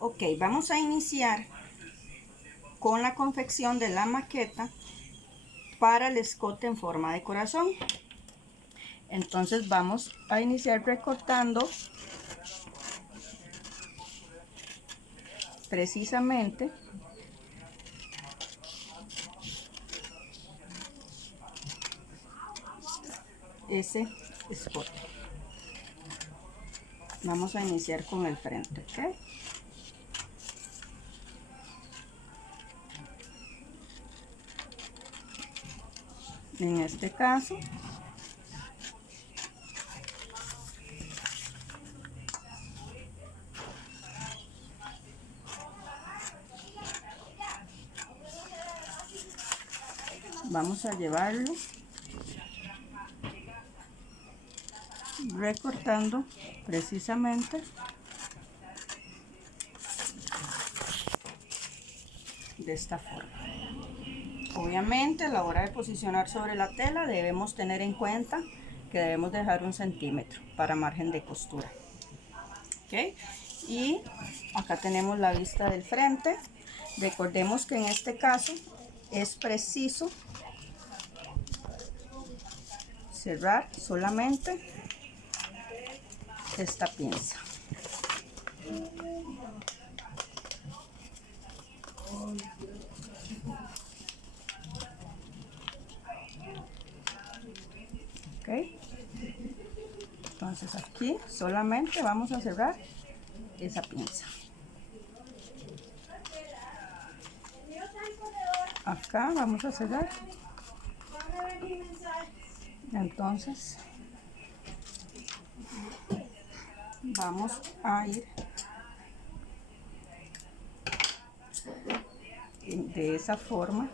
Ok, vamos a iniciar con la confección de la maqueta para el escote en forma de corazón. Entonces vamos a iniciar recortando precisamente ese escote. Vamos a iniciar con el frente, ¿ok? En este caso vamos a llevarlo recortando precisamente de esta forma. Obviamente a la hora de posicionar sobre la tela debemos tener en cuenta que debemos dejar 1 centímetro para margen de costura. ¿Ok? Y acá tenemos la vista del frente. Recordemos que en este caso es preciso cerrar solamente esta pinza. ¿Ok? Entonces aquí solamente vamos a cerrar esa pinza. Acá vamos a cerrar. Entonces vamos a ir de esa forma.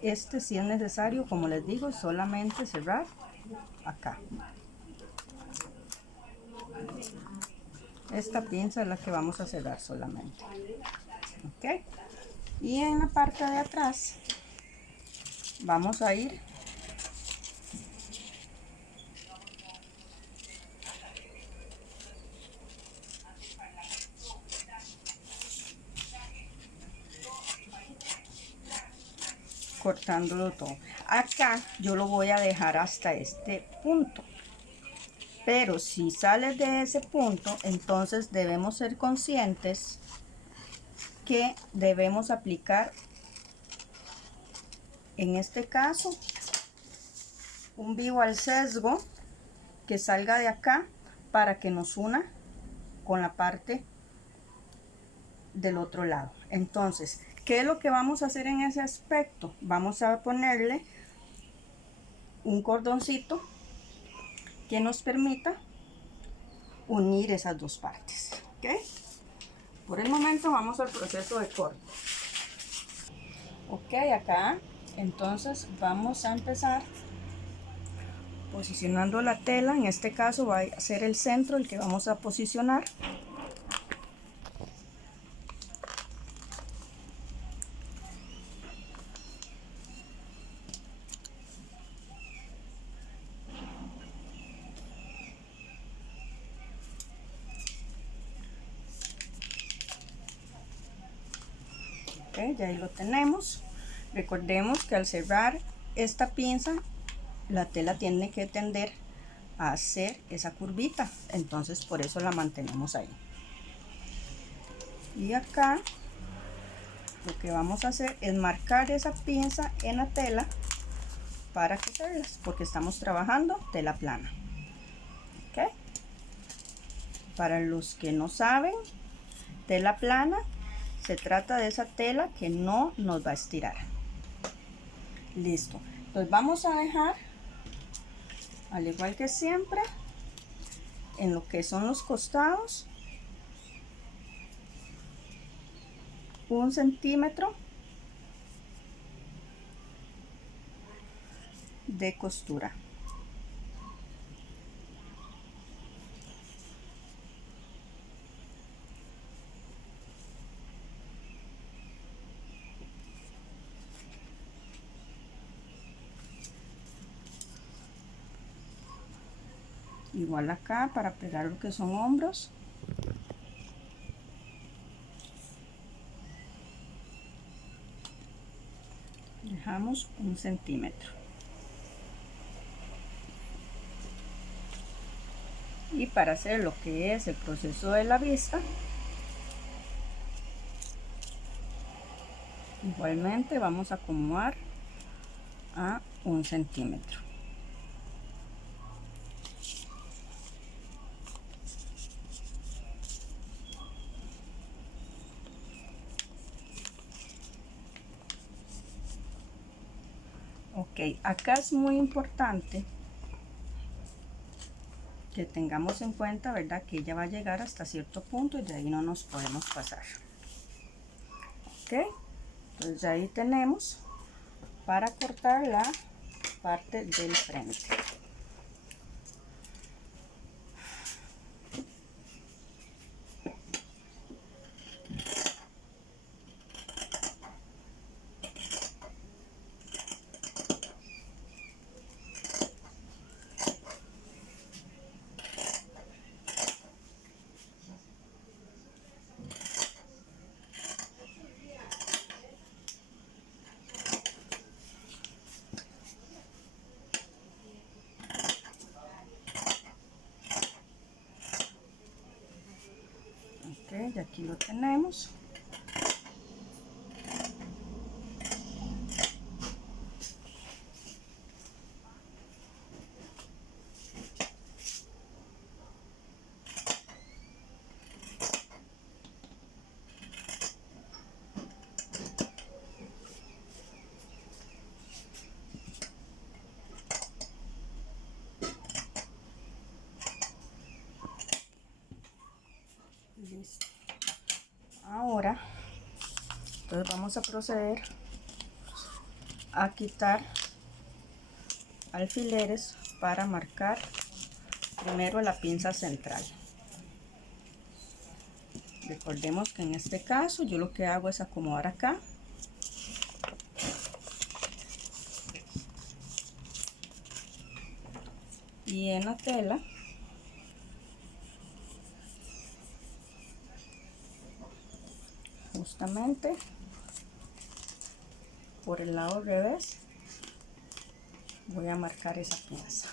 Si es necesario, como les digo, solamente cerrar acá. Esta pinza es la que vamos a cerrar solamente. ¿Ok? Y en la parte de atrás vamos a ir cortándolo todo. Acá yo lo voy a dejar hasta este punto, pero si sale de ese punto, entonces debemos ser conscientes que debemos aplicar, en este caso, un vivo al sesgo que salga de acá para que nos una con la parte del otro lado. Entonces, ¿qué es lo que vamos a hacer en ese aspecto? Vamos a ponerle un cordoncito que nos permita unir esas dos partes. ¿Ok? Por el momento vamos al proceso de corte. Ok, acá entonces vamos a empezar posicionando la tela. En este caso va a ser el centro el que vamos a posicionar. Ok, ya ahí lo tenemos. Recordemos que al cerrar esta pinza, la tela tiene que tender a hacer esa curvita, entonces por eso la mantenemos ahí. Y acá lo que vamos a hacer es marcar esa pinza en la tela para coserlas, porque estamos trabajando tela plana. ¿Ok? Para los que no saben, tela plana se trata de esa tela que no nos va a estirar. Listo. Entonces vamos a dejar, al igual que siempre, en lo que son los costados, 1 centímetro de costura. Igual acá para pegar lo que son hombros. dejamos 1 centímetro. Y para hacer lo que es el proceso de la vista, igualmente vamos a acomodar a 1 centímetro. Ok, acá es muy importante que tengamos en cuenta, ¿verdad?, que ella va a llegar hasta cierto punto y de ahí no nos podemos pasar. Ok, entonces ahí tenemos para cortar la parte del frente. Ok, y aquí lo tenemos. Listo. Ahora, entonces vamos a proceder a quitar alfileres para marcar primero la pinza central. Recordemos que en este caso yo lo que hago es acomodar acá y en la tela justamente por el lado revés voy a marcar esa pinza.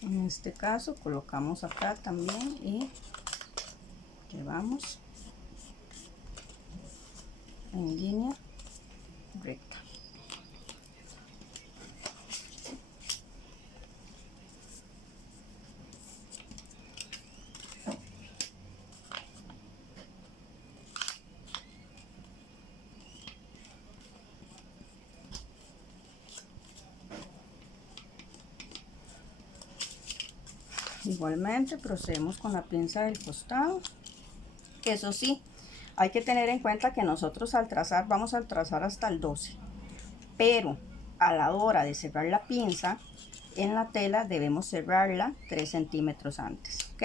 En este caso colocamos acá también y llevamos en línea recta. Igualmente procedemos con la pinza del costado, que eso sí, hay que tener en cuenta que nosotros al trazar vamos a trazar hasta el 12, pero a la hora de cerrar la pinza en la tela debemos cerrarla 3 centímetros antes, ¿ok?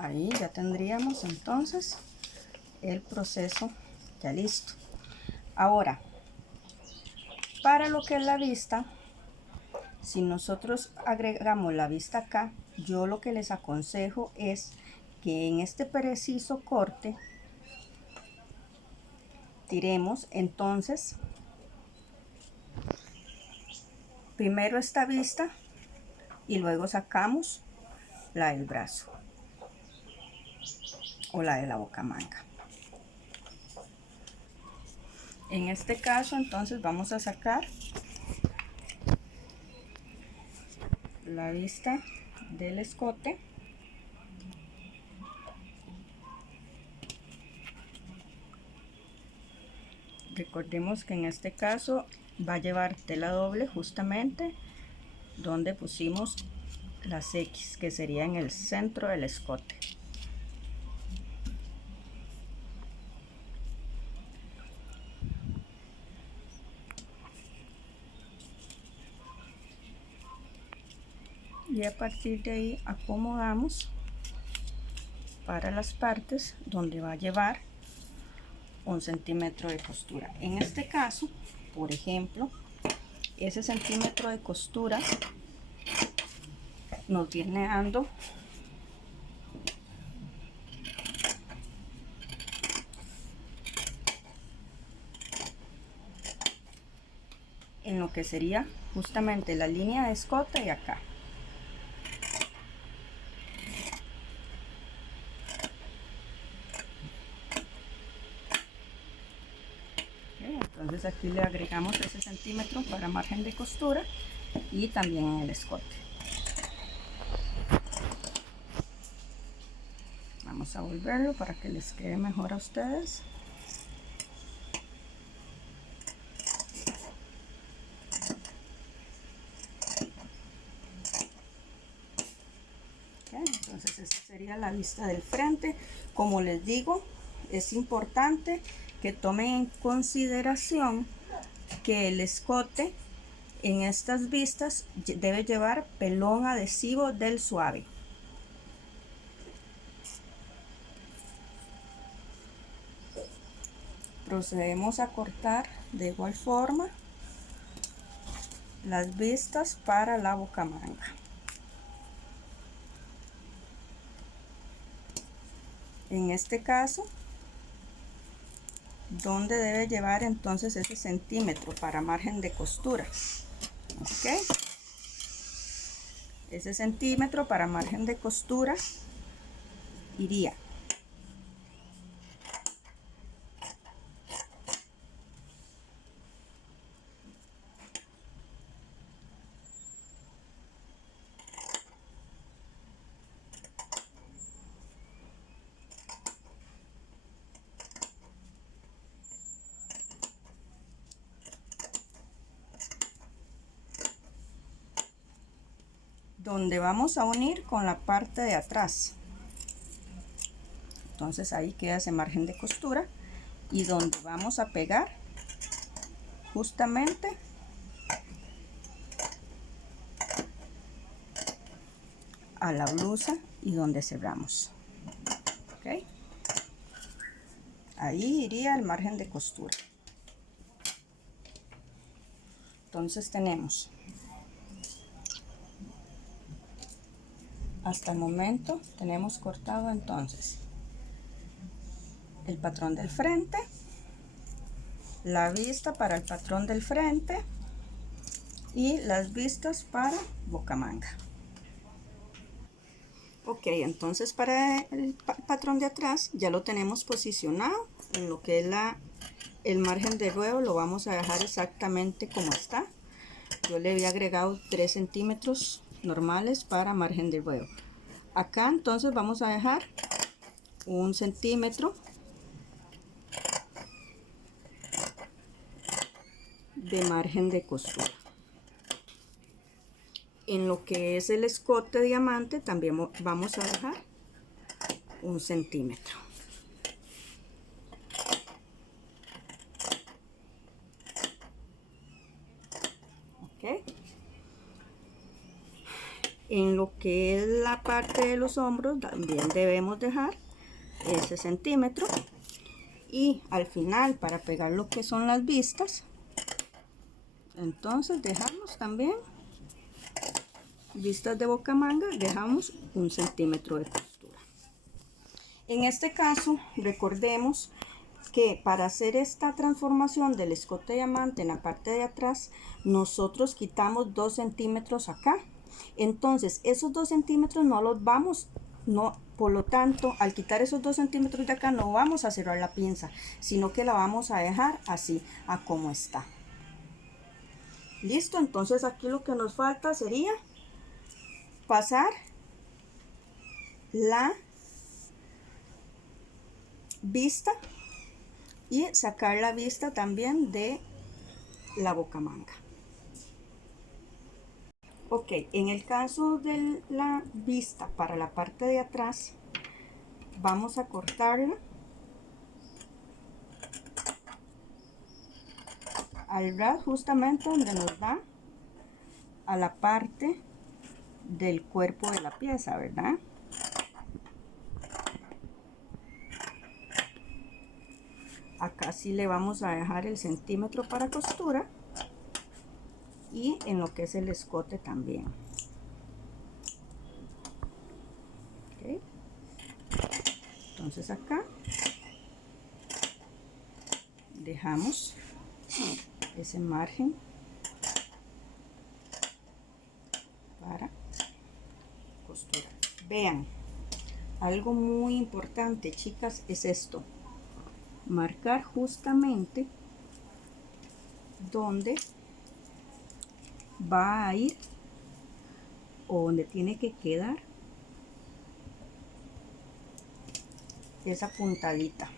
Ahí ya tendríamos entonces el proceso ya listo. Ahora, para lo que es la vista, si nosotros agregamos la vista acá, yo lo que les aconsejo es que en este preciso corte tiremos entonces primero esta vista y luego sacamos la del brazo o la de la bocamanga. En este caso entonces vamos a sacar la vista del escote. Recordemos que en este caso va a llevar tela doble justamente donde pusimos las X, que sería en el centro del escote. Y a partir de ahí acomodamos para las partes donde va a llevar 1 centímetro de costura. En este caso, por ejemplo, ese centímetro de costura nos viene dando en lo que sería justamente la línea de escote y acá. Entonces aquí le agregamos ese centímetro para margen de costura y también en el escote. Vamos a volverlo para que les quede mejor a ustedes. Entonces esta sería la vista del frente. Como les digo, es importante que tomen en consideración que el escote en estas vistas debe llevar pelón adhesivo del suave. Procedemos a cortar de igual forma las vistas para la bocamanga. En este caso, donde debe llevar entonces ese centímetro para margen de costura. Ok, ese centímetro para margen de costura iría donde vamos a unir con la parte de atrás. Entonces ahí queda ese margen de costura y donde vamos a pegar justamente a la blusa y donde cerramos. ¿Okay? Ahí iría el margen de costura. Entonces tenemos hasta el momento tenemos cortado entonces el patrón del frente, la vista para el patrón del frente y las vistas para bocamanga. Ok, entonces para el patrón de atrás ya lo tenemos posicionado en lo que es el margen de ruedo. Lo vamos a dejar exactamente como está. Yo le había agregado 3 centímetros normales para margen de ruedo. Acá entonces vamos a dejar 1 centímetro de margen de costura. En lo que es el escote diamante también vamos a dejar 1 centímetro. Okay. En lo que es la parte de los hombros también debemos dejar ese centímetro Y al final, para pegar lo que son las vistas, entonces dejamos también vistas de bocamanga, dejamos 1 centímetro de costura. En este caso, recordemos que para hacer esta transformación del escote diamante en la parte de atrás, nosotros quitamos 2 centímetros acá. Entonces esos 2 centímetros no los vamos, por lo tanto, al quitar esos 2 centímetros de acá, no vamos a cerrar la pinza, sino que la vamos a dejar así, a como está. Listo, entonces aquí lo que nos falta sería pasar la vista y sacar la vista también de la bocamanga. Ok, en el caso de la vista para la parte de atrás, vamos a cortarla al ras justamente donde nos da a la parte del cuerpo de la pieza, ¿verdad? Acá sí le vamos a dejar el centímetro para costura y en lo que es el escote también. Okay. Entonces acá dejamos ese margen para costurar. Vean, algo muy importante, chicas, es esto: marcar justamente donde va a ir o donde tiene que quedar esa puntadita.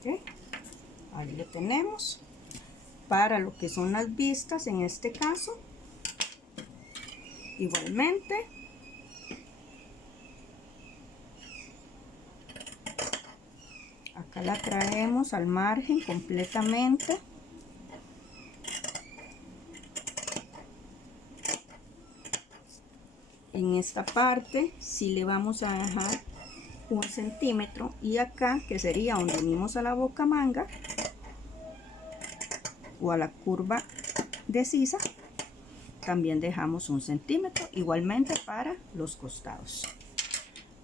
Okay. Ahí lo tenemos. Para lo que son las vistas, en este caso, igualmente acá la traemos al margen completamente. En esta parte sí le vamos a dejar 1 centímetro, y acá, que sería donde unimos a la bocamanga o a la curva de sisa, también dejamos 1 centímetro, igualmente para los costados.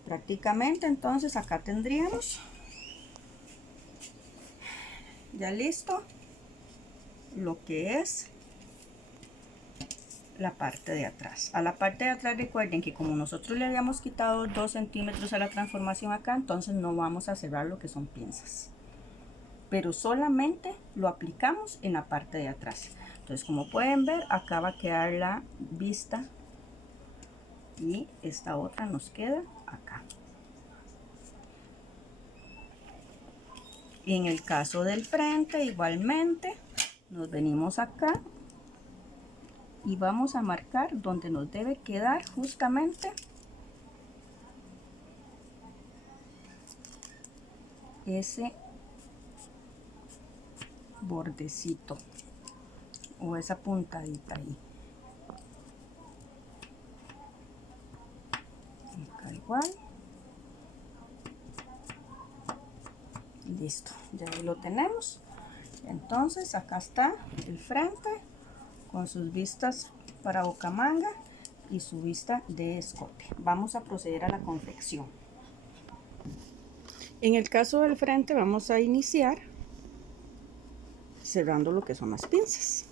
Prácticamente entonces acá tendríamos ya listo lo que es la parte de atrás. A la parte de atrás, recuerden que como nosotros le habíamos quitado 2 centímetros a la transformación acá, entonces no vamos a cerrar lo que son pinzas, pero solamente lo aplicamos en la parte de atrás. Entonces, como pueden ver, acá va a quedar la vista y esta otra nos queda acá. Y en el caso del frente, igualmente nos venimos acá y vamos a marcar donde nos debe quedar justamente ese bordecito o esa puntadita ahí. Acá igual. Listo, ya ahí lo tenemos. Entonces acá está el frente con sus vistas para bocamanga y su vista de escote. Vamos a proceder a la confección. En el caso del frente vamos a iniciar cerrando lo que son las pinzas.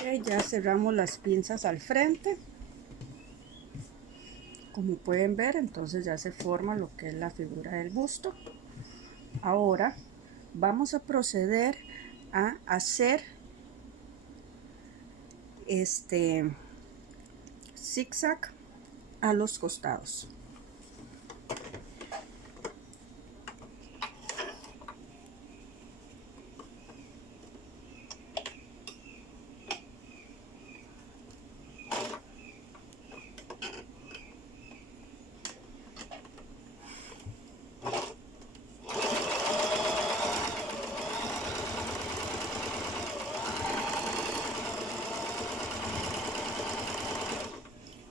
Ok, ya cerramos las pinzas al frente. Como pueden ver, entonces ya se forma lo que es la figura del busto. Ahora vamos a proceder a hacer este zigzag a los costados.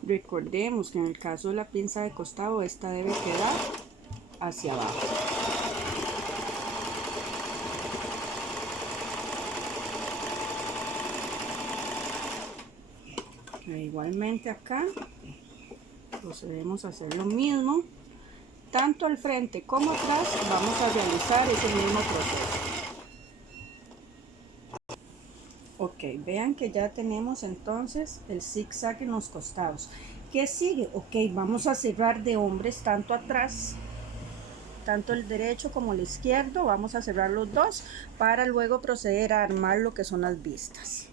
Recordemos que en el caso de la pinza de costado, esta debe quedar hacia abajo. E igualmente acá procedemos a hacer lo mismo. Tanto al frente como atrás vamos a realizar ese mismo proceso. Ok, vean que ya tenemos entonces el zigzag en los costados. ¿Qué sigue? Ok, vamos a cerrar de hombres tanto atrás, tanto el derecho como el izquierdo. Vamos a cerrar los dos para luego proceder a armar lo que son las vistas.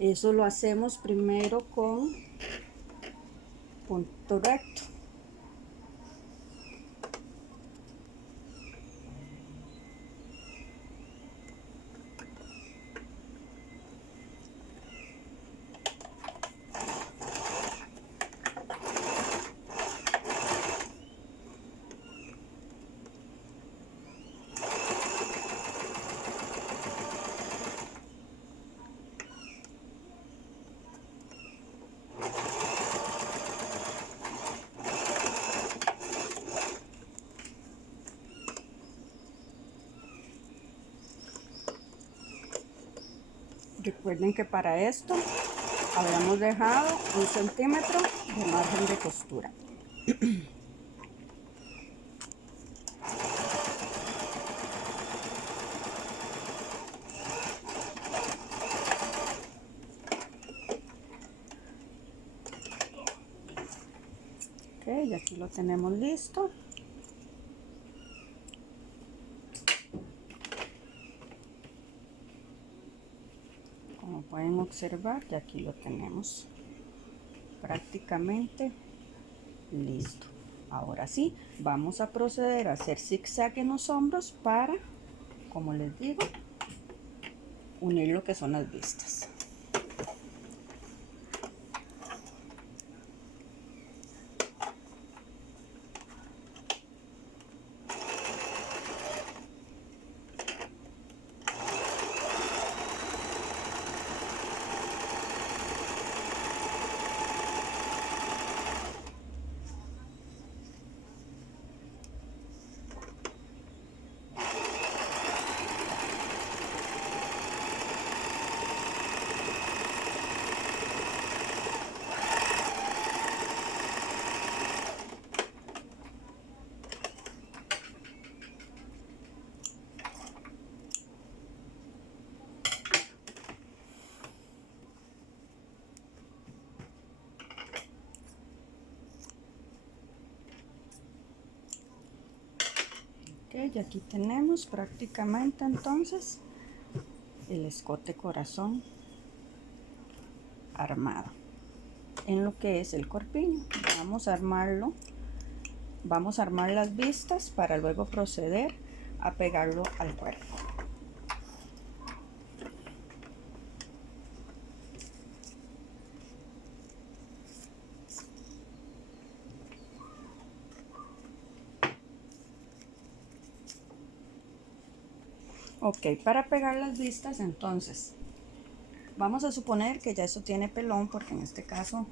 Eso lo hacemos primero con punto recto. Recuerden que para esto habíamos dejado 1 centímetro de margen de costura. Ok, y aquí lo tenemos listo. Como pueden observar, ya aquí lo tenemos prácticamente listo. Ahora sí, vamos a proceder a hacer zigzag en los hombros para, como les digo, unir lo que son las vistas. Ok, y aquí tenemos prácticamente entonces el escote corazón armado en lo que es el corpiño. Vamos a armarlo, vamos a armar las vistas para luego proceder a pegarlo al cuerpo. Ok, para pegar las vistas entonces vamos a suponer que ya eso tiene pelón, porque en este caso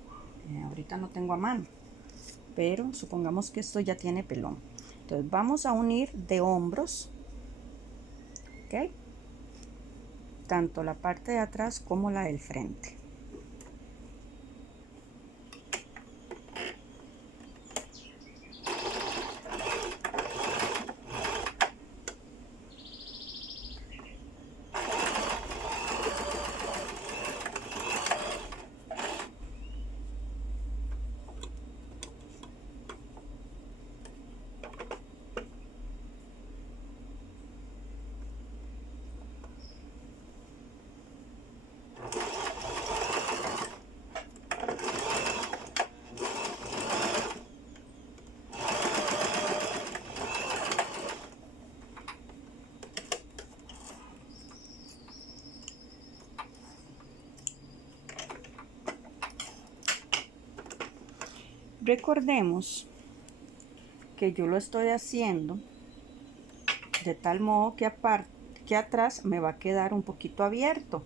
ahorita no tengo a mano, pero supongamos que esto ya tiene pelón. Entonces vamos a unir de hombros, ok, tanto la parte de atrás como la del frente. Recordemos que yo lo estoy haciendo de tal modo que aparte que atrás me va a quedar un poquito abierto.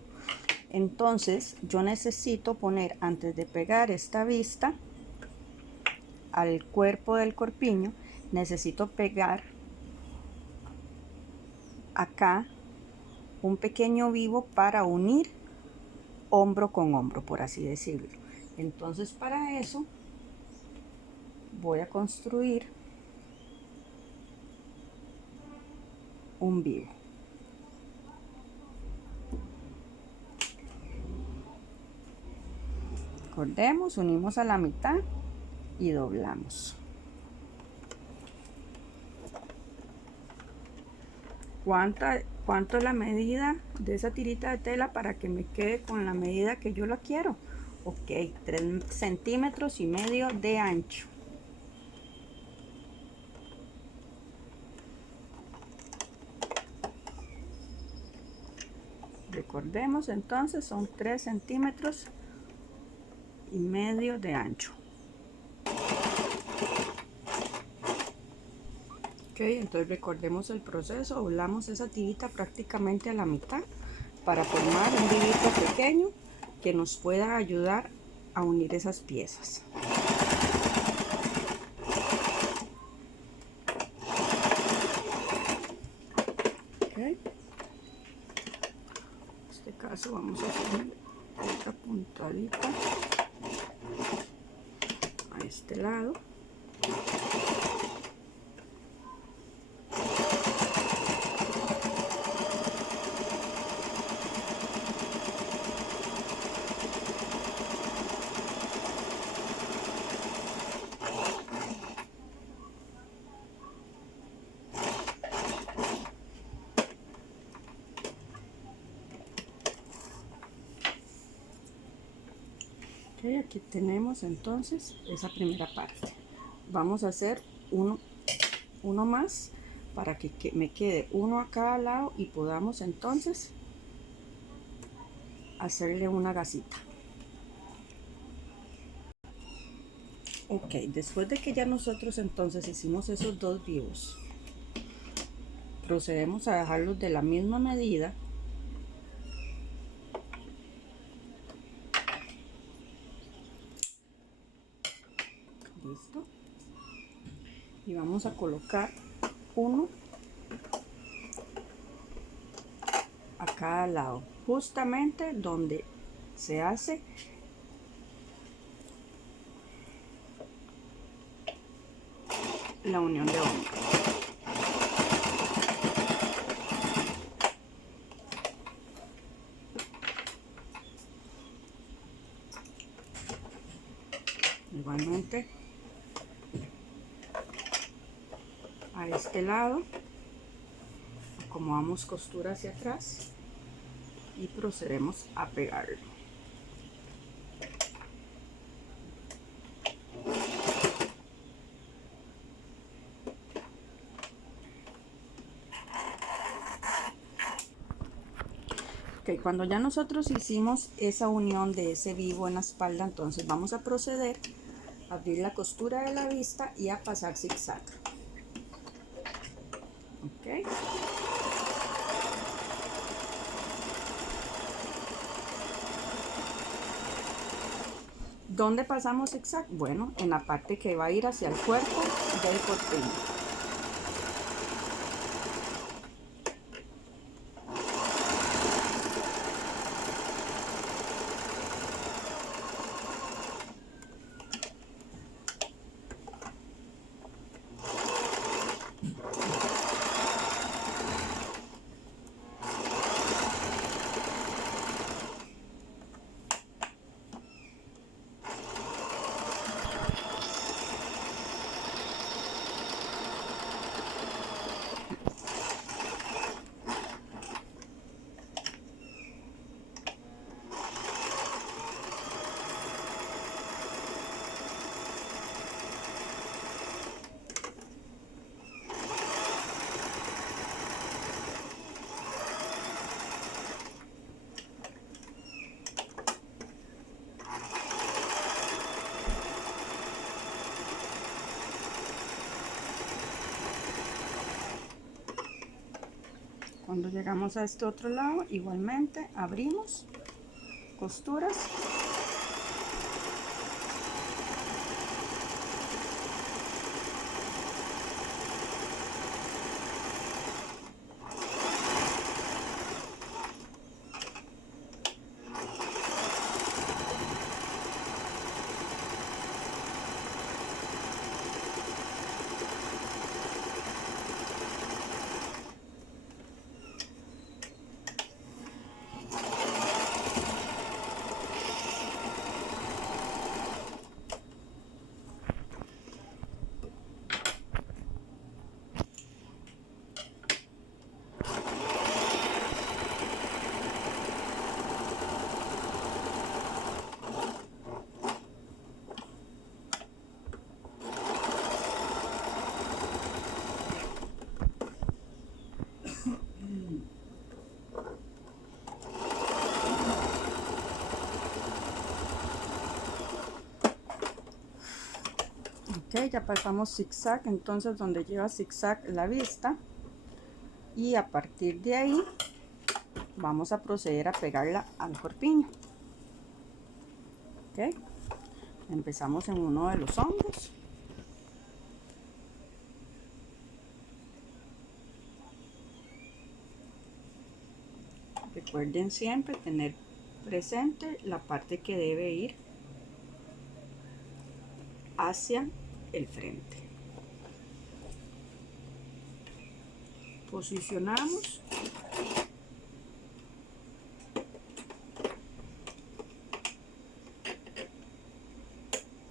Entonces yo necesito poner, antes de pegar esta vista al cuerpo del corpiño, necesito pegar acá un pequeño vivo para unir hombro con hombro, por así decirlo. Entonces para eso voy a construir un vivo. Recordemos, unimos a la mitad y doblamos. ¿Cuánto es la medida de esa tirita de tela para que me quede con la medida que yo la quiero? Ok, 3,5 centímetros de ancho. Recordemos entonces, son 3,5 centímetros de ancho. Ok, entonces recordemos el proceso, doblamos esa tirita prácticamente a la mitad para formar un vivito pequeño que nos pueda ayudar a unir esas piezas. Okay. En este caso vamos a hacer otra puntadita a este lado. Okay, aquí tenemos entonces esa primera parte. Vamos a hacer uno más para que me quede uno a cada lado y podamos entonces hacerle una gasita. Ok, después de que ya nosotros entonces hicimos esos dos vivos, procedemos a dejarlos de la misma medida. Listo. Y vamos a colocar uno a cada lado, justamente donde se hace la unión de hombro. Igualmente a este lado acomodamos costura hacia atrás y procedemos a pegarlo. Ok, cuando ya nosotros hicimos esa unión de ese vivo en la espalda, entonces vamos a proceder a abrir la costura de la vista y a pasar zigzag. Ok. ¿Dónde pasamos zigzag? Bueno, en la parte que va a ir hacia el cuerpo del corpiño. Cuando llegamos a este otro lado, igualmente abrimos costuras. Ok, ya pasamos zigzag, entonces donde lleva zigzag la vista, y a partir de ahí vamos a proceder a pegarla al corpiño. Ok, empezamos en uno de los hombros. Recuerden siempre tener presente la parte que debe ir hacia el frente. Posicionamos.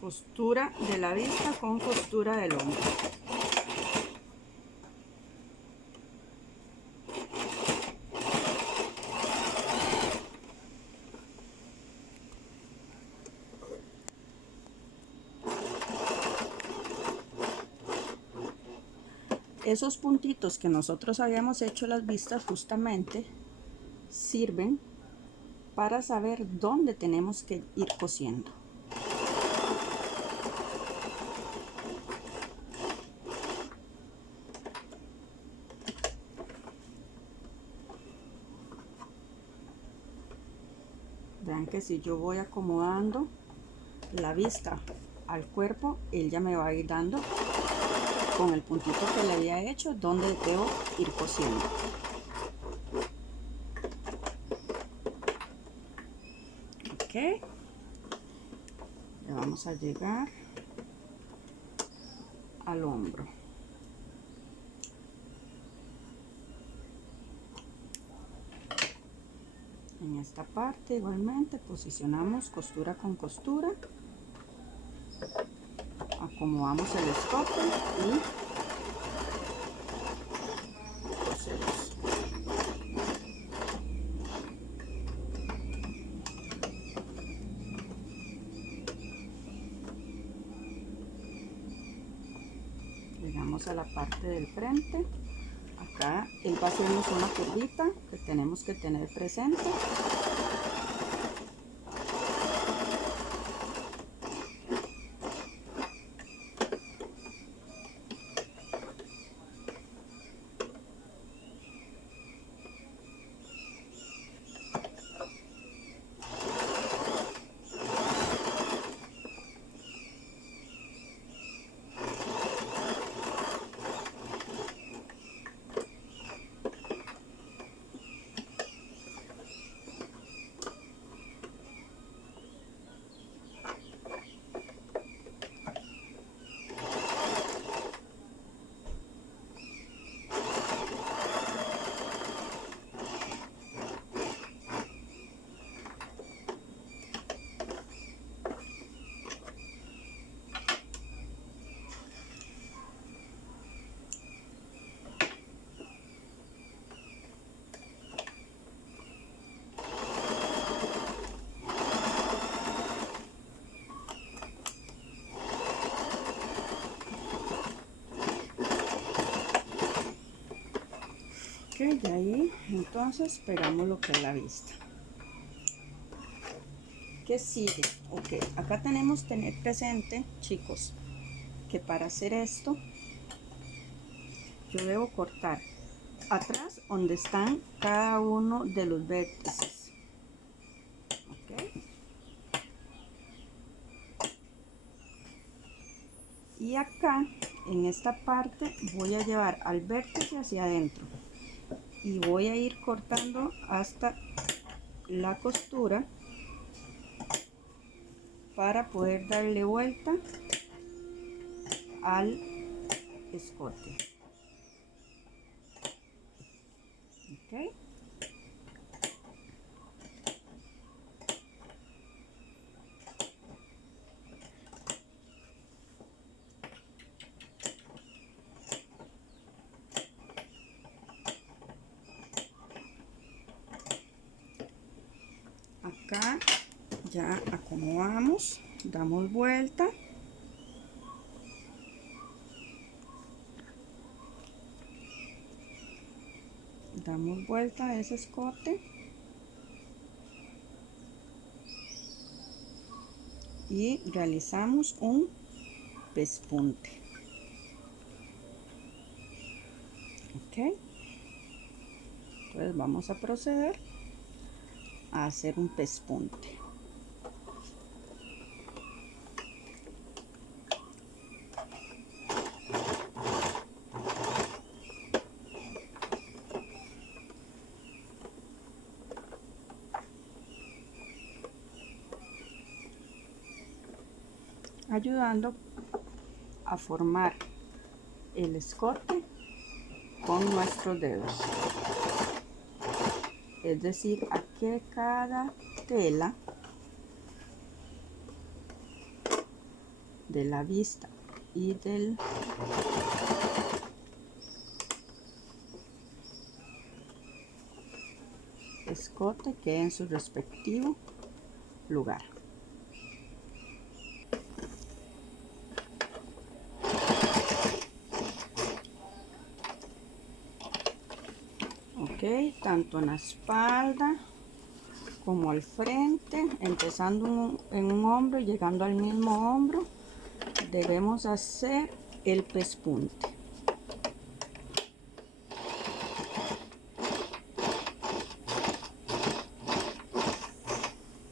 Costura de la vista con costura del hombro. Esos puntitos que nosotros habíamos hecho las vistas justamente sirven para saber dónde tenemos que ir cosiendo. Vean que si yo voy acomodando la vista al cuerpo, él ya me va a ir dando con el puntito que le había hecho donde debo ir cosiendo. Ok, le vamos a llegar al hombro. En esta parte igualmente posicionamos costura con costura, acomodamos el escote y cosemos. Llegamos a la parte del frente. Acá él va a hacernos una curvita que tenemos que tener presente. Ok, de ahí entonces pegamos lo que es la vista. ¿Qué sigue? Ok, acá tenemos que tener presente, chicos, que para hacer esto yo debo cortar atrás donde están cada uno de los vértices. ¿Okay? Y acá en esta parte voy a llevar al vértice hacia adentro y voy a ir cortando hasta la costura para poder darle vuelta al escote. ¿Okay? Acá ya acomodamos, damos vuelta. Damos vuelta a ese escote y realizamos un pespunte. Ok, entonces vamos a proceder a hacer un pespunte. Ayudando a formar el escote con nuestros dedos, es decir, a que cada tela de la vista y del escote quede en su respectivo lugar. Ok, tanto en la espalda como al frente, empezando en un hombro y llegando al mismo hombro, debemos hacer el pespunte.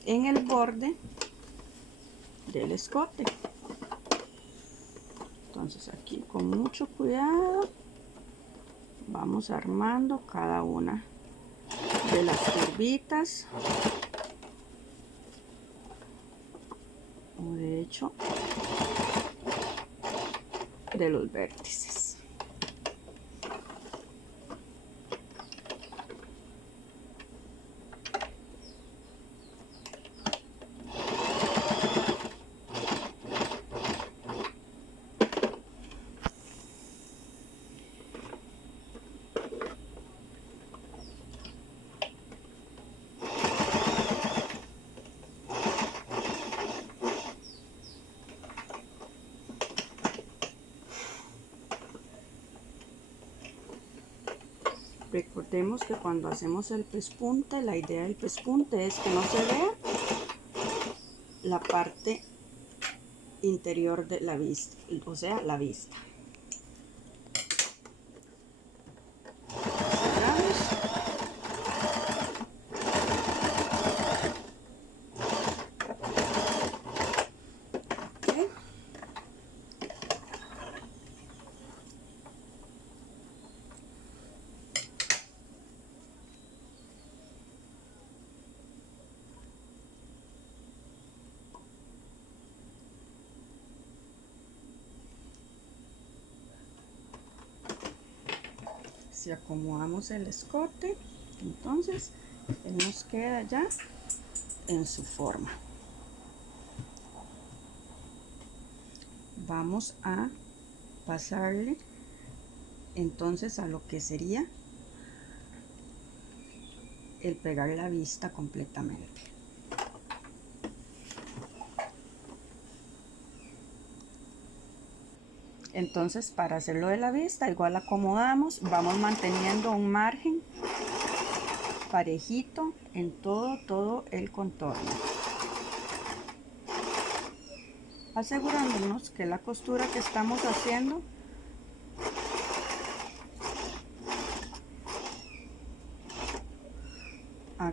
En el borde del escote. Entonces aquí con mucho cuidado vamos armando cada una de las curvitas, o de hecho de los vértices. Recordemos que cuando hacemos el pespunte, la idea del pespunte es que no se vea la parte interior de la vista, o sea, la vista. Si acomodamos el escote, entonces él nos queda ya en su forma. Vamos a pasarle entonces a lo que sería el pegar la vista completamente. Entonces, para hacerlo de la vista, igual acomodamos, vamos manteniendo un margen parejito en todo el contorno, asegurándonos que la costura que estamos haciendo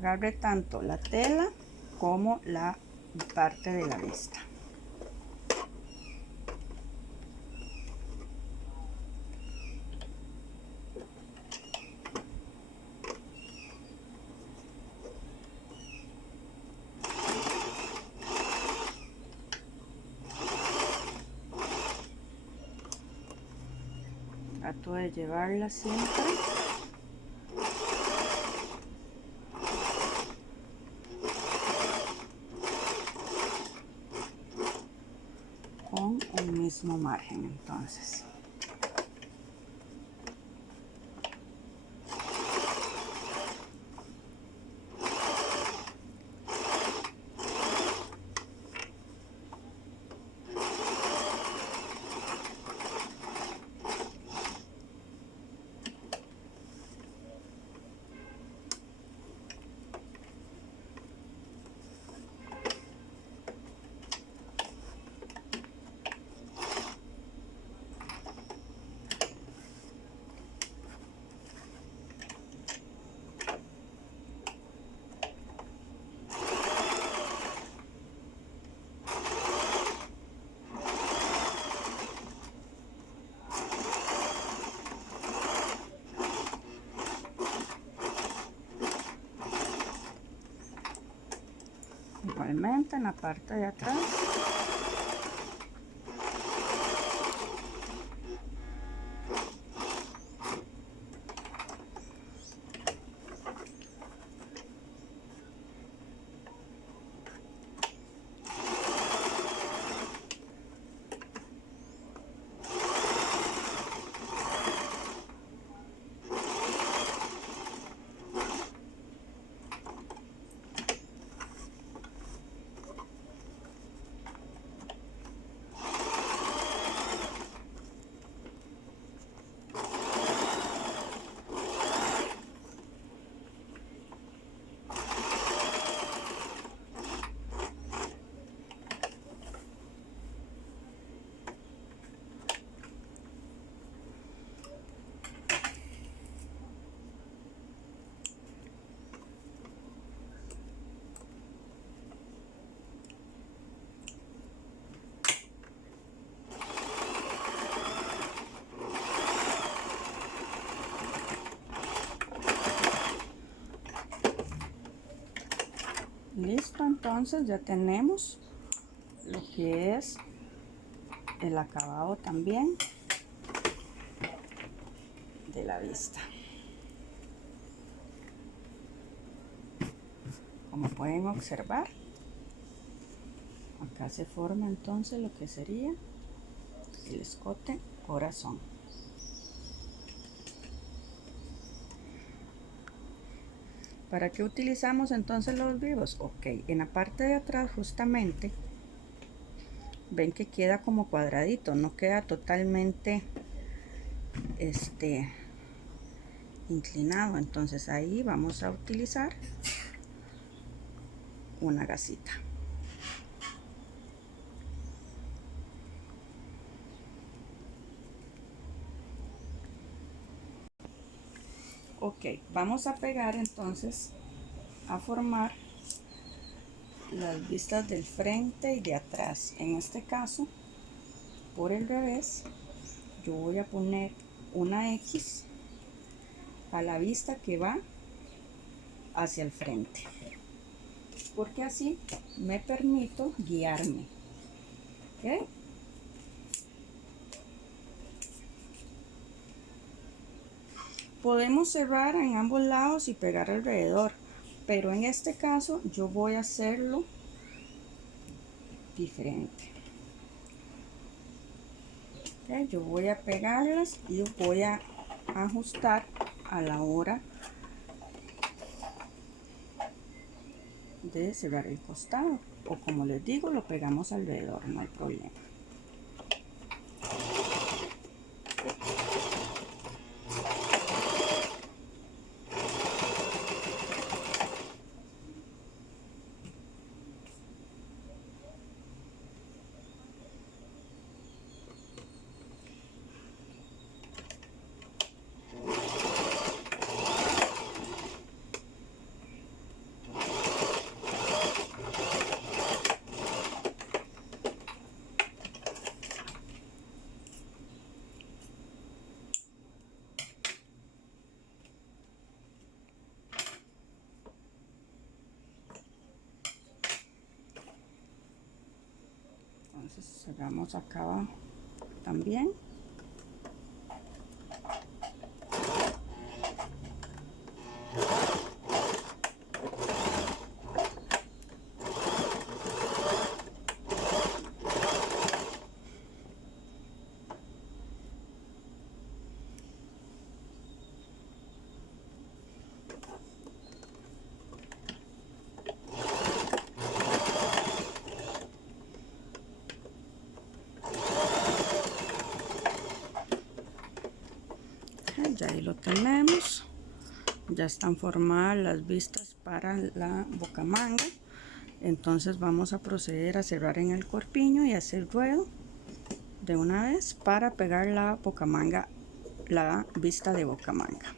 agarre tanto la tela como la parte de la vista. Trato de llevarla siempre con un mismo margen. Entonces igualmente en la parte de atrás listo. Entonces ya tenemos lo que es el acabado también de la vista. Como pueden observar, acá se forma entonces lo que sería el escote corazón. ¿Para qué utilizamos entonces los vivos? Ok, en la parte de atrás justamente ven que queda como cuadradito, no queda totalmente inclinado. Entonces ahí vamos a utilizar una gasita. Ok, vamos a pegar entonces a formar las vistas del frente y de atrás. En este caso, por el revés, yo voy a poner una X a la vista que va hacia el frente, porque así me permito guiarme. ¿Okay? Podemos cerrar en ambos lados y pegar alrededor, pero en este caso yo voy a hacerlo diferente. ¿Okay? Yo voy a pegarlas y voy a ajustar a la hora de cerrar el costado, o como les digo, lo pegamos alrededor, no hay problema. Entonces cerramos acá abajo también. Ya ahí lo tenemos, ya están formadas las vistas para la bocamanga. Entonces vamos a proceder a cerrar en el corpiño y hacer ruedo de una vez para pegar la bocamanga, la vista de bocamanga.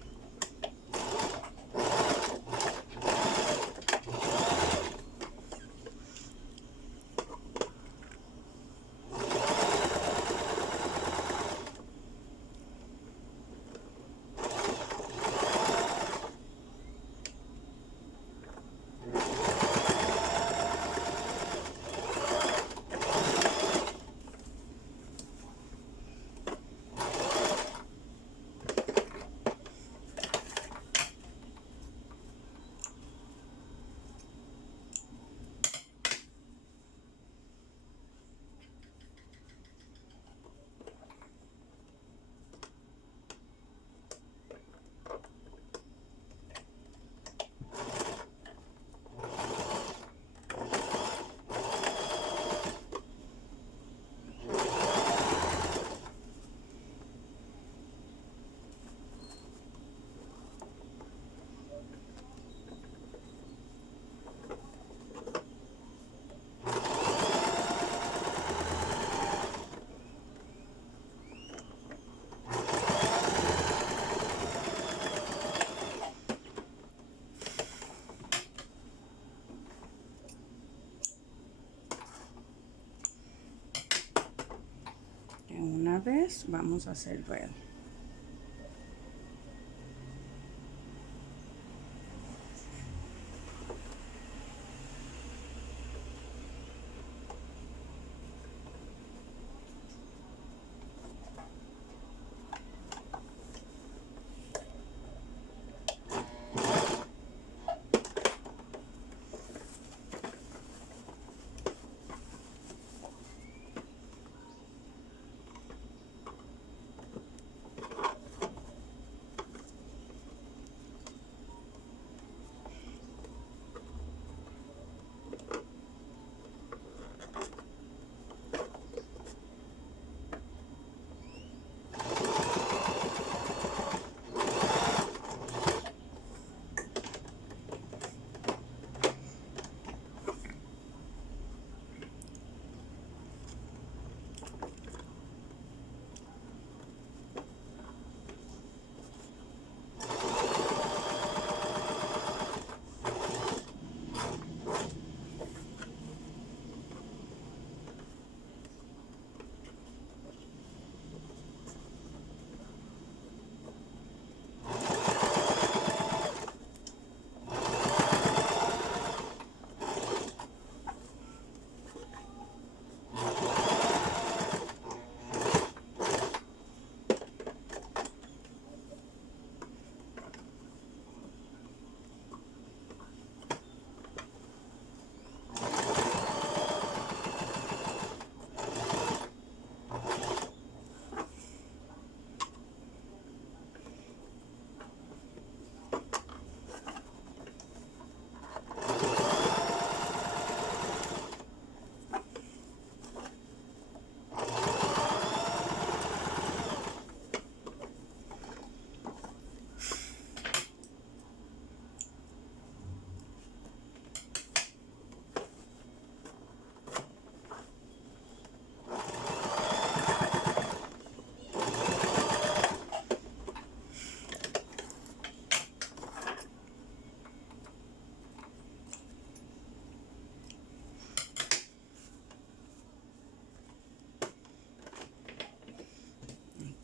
Una vez vamos a hacer ruedo.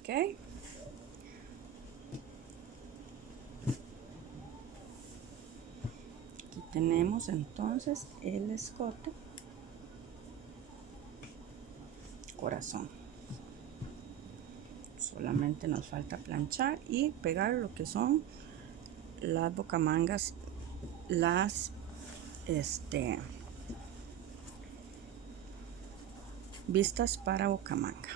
Ok. Aquí tenemos entonces el escote. corazón. Solamente nos falta planchar y pegar lo que son las bocamangas, las vistas para bocamanga.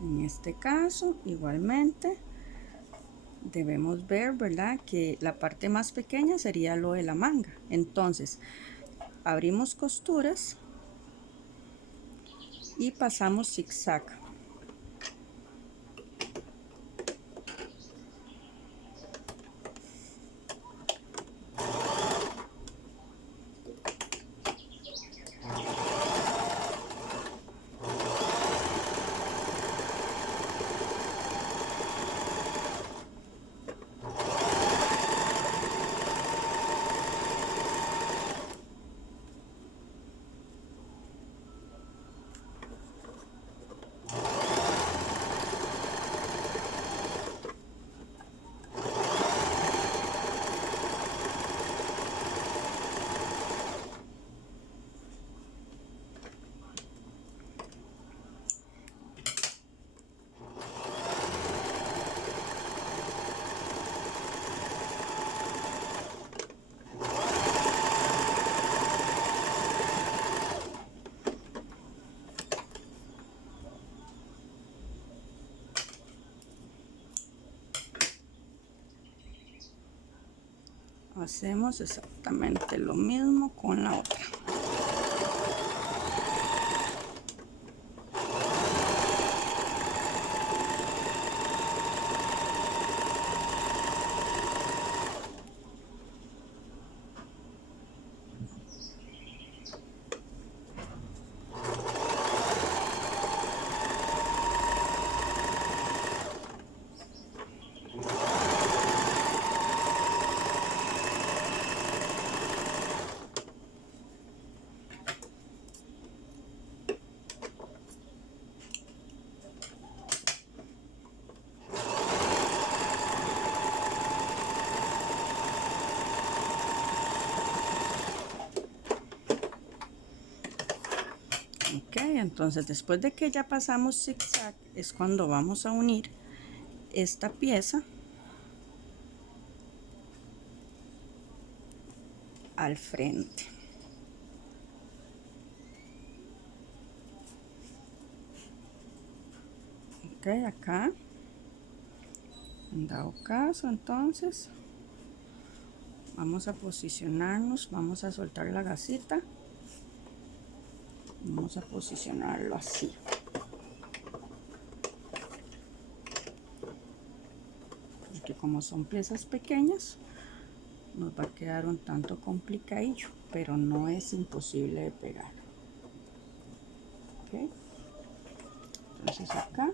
En este caso igualmente debemos ver, ¿verdad?, que la parte más pequeña sería lo de la manga. Entonces abrimos costuras y pasamos zigzag. Hacemos exactamente lo mismo con la otra. Ok, entonces después de que ya pasamos zigzag es cuando vamos a unir esta pieza al frente. Ok, acá en dado caso, entonces vamos a posicionarnos, vamos a soltar la gasita, vamos a posicionarlo así. Porque como son piezas pequeñas nos va a quedar un tanto complicadillo, pero no es imposible de pegar. Okay. Entonces acá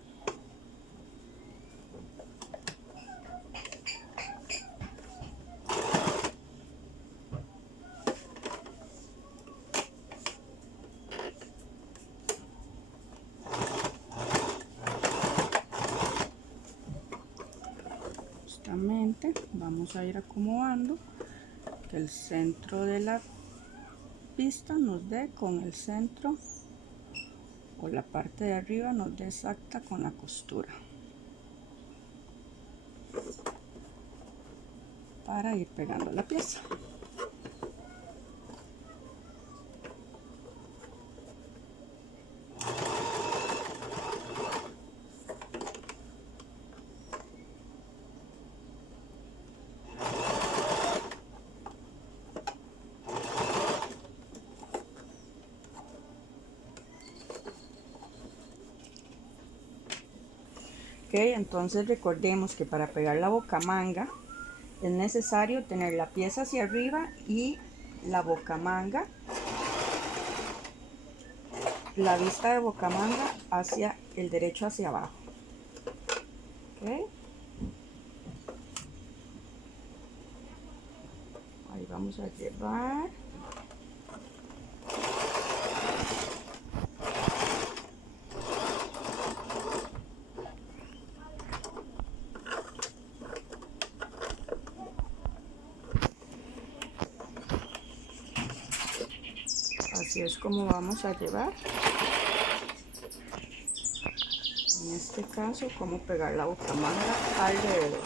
justamente vamos a ir acomodando que el centro de la pista nos dé con el centro, o la parte de arriba nos dé exacta con la costura, para ir pegando la pieza. Ok, entonces recordemos que para pegar la bocamanga es necesario tener la pieza hacia arriba y la bocamanga, la vista de bocamanga hacia el derecho hacia abajo. Okay. Ahí vamos a llevar. así es como vamos a llevar. En este caso, cómo pegar la bocamanga alrededor.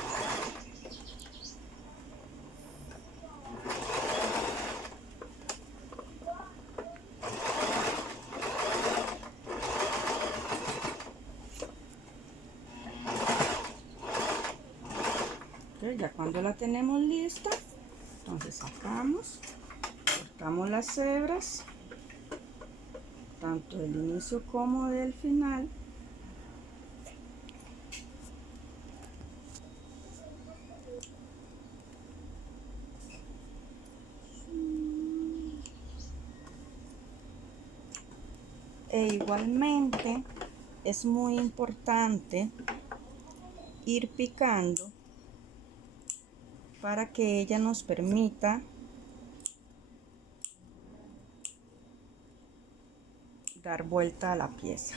Okay, ya cuando la tenemos lista, entonces sacamos, cortamos las hebras, tanto del inicio como del final. E igualmente es muy importante ir picando para que ella nos permita dar vuelta a la pieza.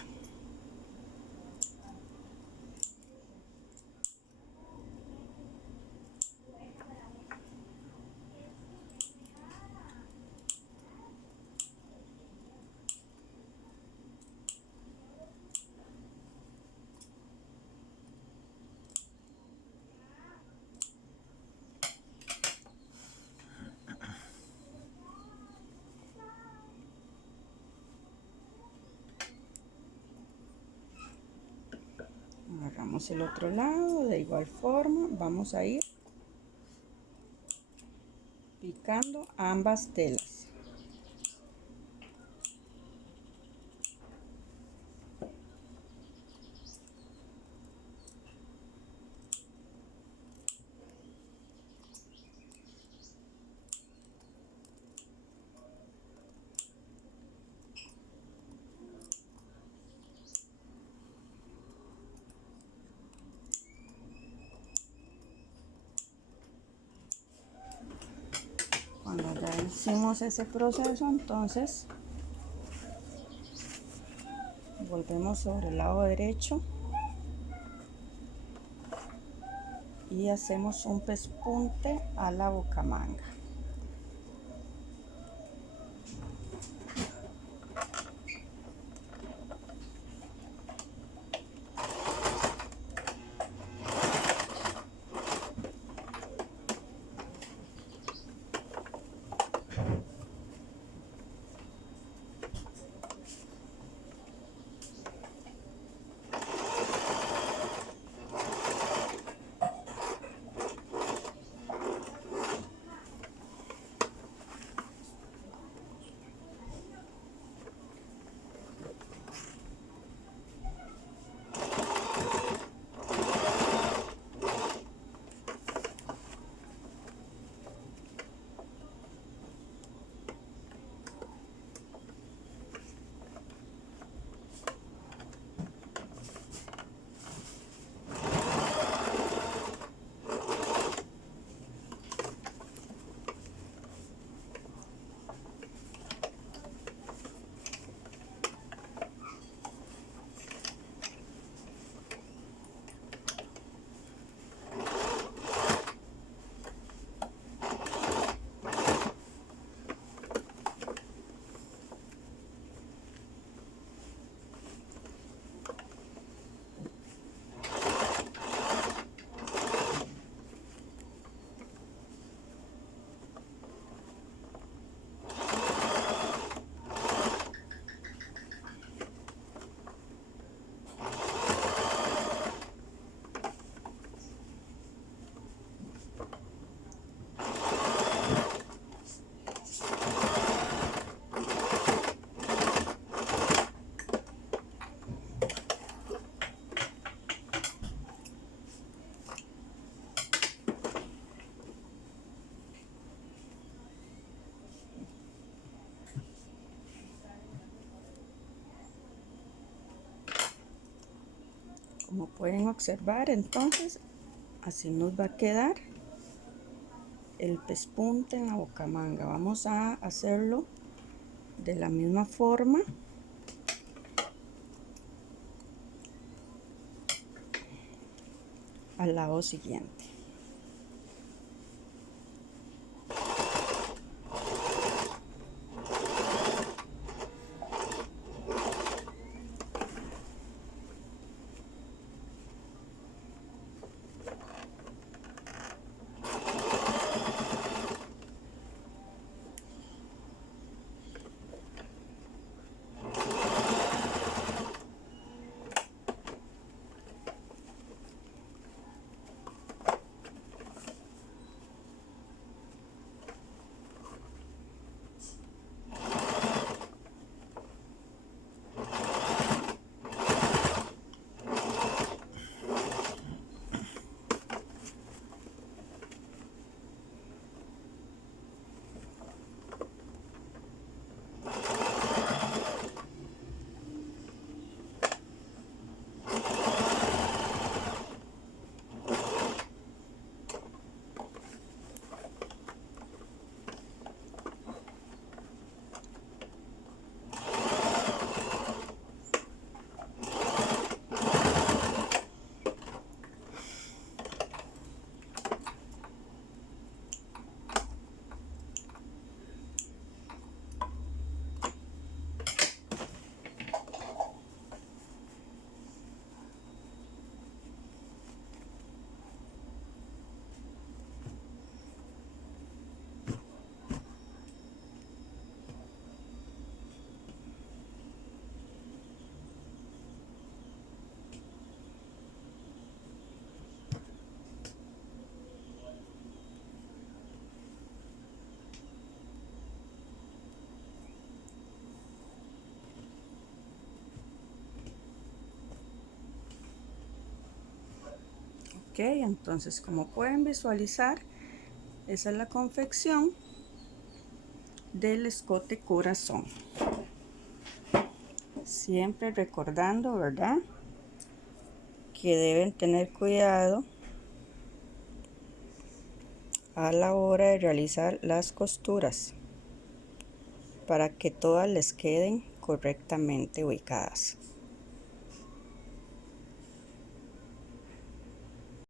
Agarramos el otro lado, de igual forma vamos a ir picando ambas telas. Cuando ya hicimos ese proceso, entonces volvemos sobre el lado derecho y hacemos un pespunte a la bocamanga. Como pueden observar, entonces así nos va a quedar el pespunte en la bocamanga. Vamos a hacerlo de la misma forma al lado siguiente. Ok, entonces como pueden visualizar, esa es la confección del escote corazón. Siempre recordando, ¿verdad?, que deben tener cuidado a la hora de realizar las costuras para que todas les queden correctamente ubicadas.